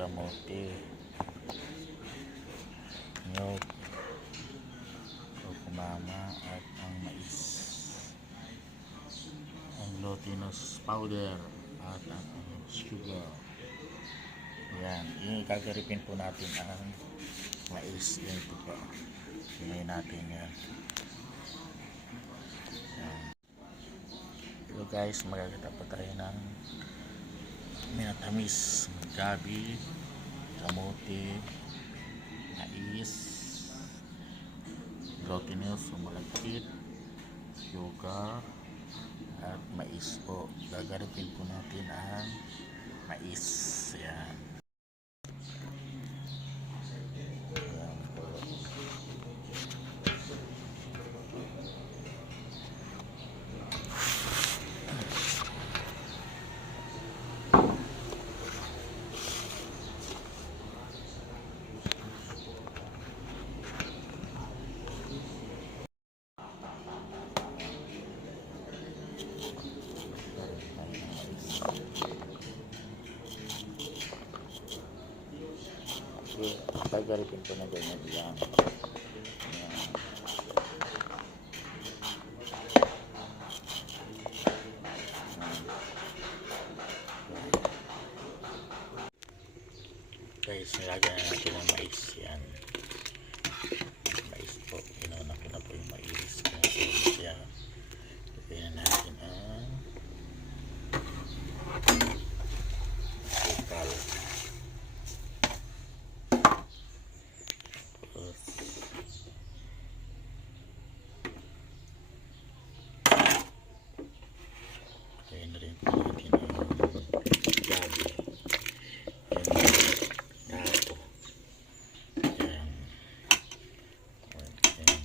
kamote. Nyog o kumama at ang mais. Ang glutinous powder at ang sugar. Yan, yung gagaripin po natin ang mais yan ito po Pilihin natin yan. So guys, magagata po tayo ng minatamis gabi, kamote, mais, glutinous o malagkit, sugar, at mais po. Gagaripin po natin ang mais. Yan po. Okay, gagaripin po na ganyan yan. Guys, nilagyan na natin ang mais. Yan. Mais po. Inauna ko na po yung mais. Kaya po siya. Lagyan na natin ang sukal. Tapos, Lagyan na rin po natin ang gabi. Yan. Dato. Yan. Yan.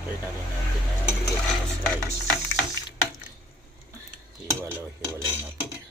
Try na rin natin ang glutinous rice. Hiwalaw, hiwalay na po yan.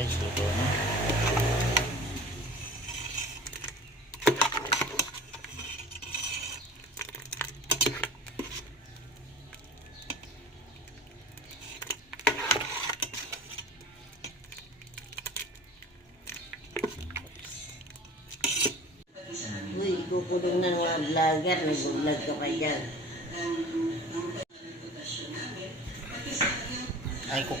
Guys, luto na. Uy, kukulong ng mga vlogger, nag-vlog ka pa dyan. Ay, kuk